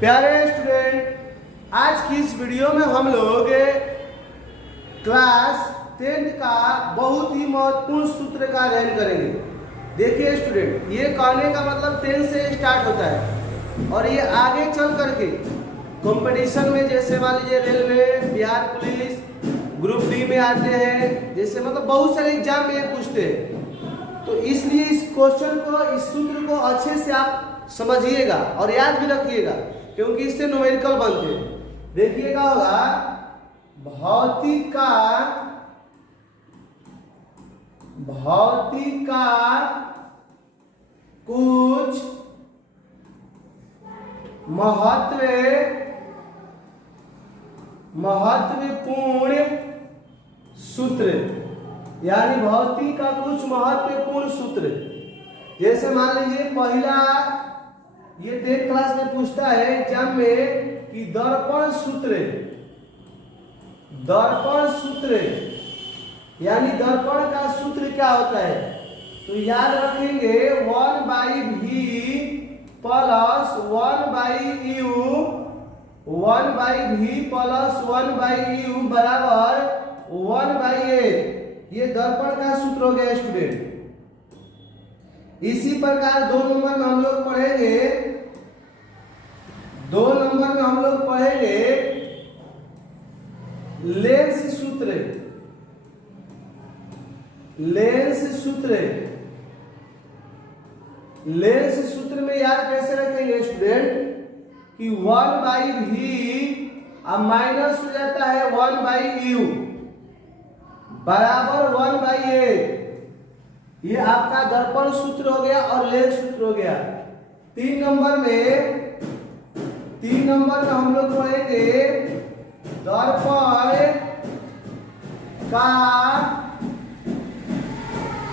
प्यारे स्टूडेंट, आज की इस वीडियो में हम लोग क्लास 10th का बहुत ही महत्वपूर्ण सूत्र का अध्ययन करेंगे। देखिए स्टूडेंट, ये कहने का मतलब 10 से स्टार्ट होता है और ये आगे चल करके कंपटीशन में, जैसे मान लीजिए railway, Bihar police, group D में आते हैं, जैसे मतलब बहुत सारे एग्जाम में ये पूछते हैं। तो इसलिए इस क्वेश्चन को, इस सूत्र को अच्छे से आप समझिएगा और याद भी रखिएगा, क्योंकि इससे न्यूमेरिकल बनते हैं। देखिएगा होगा, भौतिक का कुछ महत्वपूर्ण सूत्र, यानी भौतिक का कुछ महत्वपूर्ण सूत्र। जैसे मान लीजिए पहला, ये 10th क्लास में पूछता है एग्जाम में कि दर्पण सूत्र यानी दर्पण का सूत्र क्या होता है। तो याद रखेंगे 1/v plus 1/u, 1/v plus 1/u बराबर 1/a। ये दर्पण का सूत्र हो गया स्टूडेंट। इसी प्रकार 2 नंबर में हम लोग पढ़ेंगे, 2 नंबर में हम लोग पढ़ेंगे लेंस सूत्र में याद कैसे रखेंगे स्टूडेंट कि 1/v अब माइनस हो जाता है 1/u बराबर 1/a। ये आपका दर्पण सूत्र हो गया और लेंस सूत्र हो गया। 3 नंबर में हम लोग पढ़ेंगे दर्पण का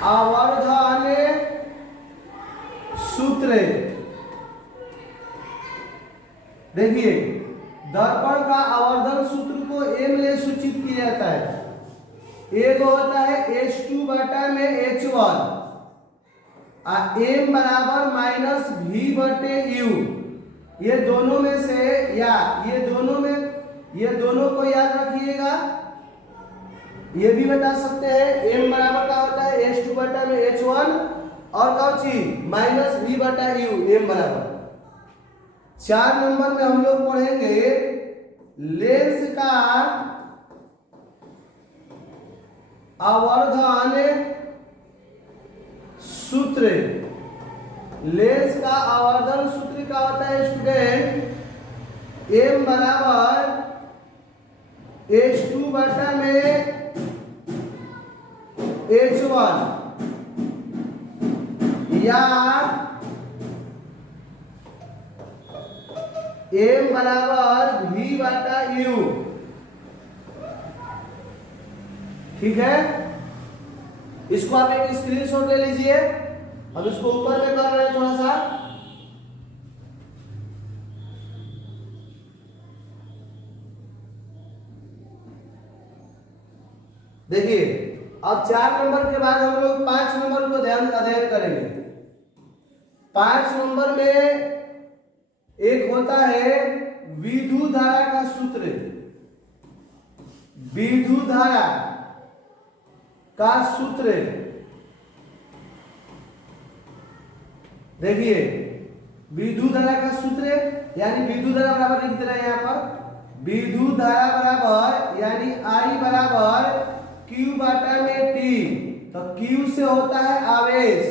आवर्धन सूत्र। देखिए, दर्पण का आवर्धन सूत्र को m ले सूचित किया जाता है। एक होता है H2 बटा में H1 m बराबर माइनस v बटे u। ये दोनों में से, या ये दोनों को याद रखिएगा। ये भी बता सकते हैं m बराबर का होता है H2 बटा में H1 और कौची माइनस v बटा u, m बराबर। 4 नंबर में हम लोग पढ़ेंगे लेंस का आवर्धन सूत्र। लेंस का आवर्धन सूत्र क्या होता है स्टूडेंट, m बराबर H2 बटा में H1 या m बराबर v बटा u। ठीक है, इसको आप एक स्क्रीनशॉट ले लीजिए। अब इसको ऊपर में कर रहे हैं थोड़ा सा। देखिए, अब 4 नंबर के बाद हम लोग 5 नंबर को अध्ययन करेंगे। 5 नंबर में एक होता है विद्युत धारा का सूत्र। विद्युत धारा का सूत्र, देखिए विद्युत धारा का सूत्र यानी विद्युत धारा बराबर लिख दे रहे हैं यहाँ पर। विद्युत धारा बराबर यानी I बराबर Q बटा में T। तो Q से होता है आवेश,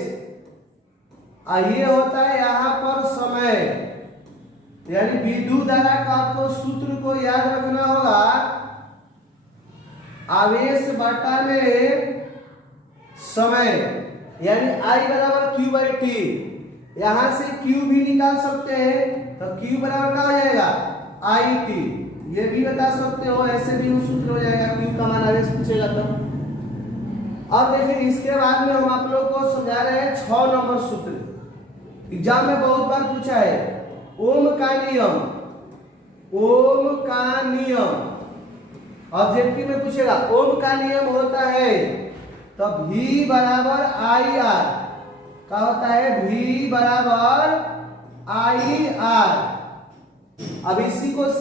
ये होता है यहाँ पर समय। यानी विद्युत धारा का आपको सूत्र को याद रखना होगा, आवेश बटा में समय, यानी I बराबर Q बाई T। यहां से Q भी निकाल सकते हैं, तो Q बराबर क्या हो जाएगा IT। ये भी बता सकते हो, ऐसे भी सूत्र हो जाएगा, Q का मान आवेश पूछेगा तो। अब देखिए, इसके बाद में हम आप लोग को समझा रहे हैं 6 नंबर सूत्र। एग्जाम में बहुत बार पूछा है ओम का नियम। ऑब्जेक्टिव में पूछेगा ओम का नियम होता है, तो V बराबर IR का होता है, V बराबर IR। अब इसी को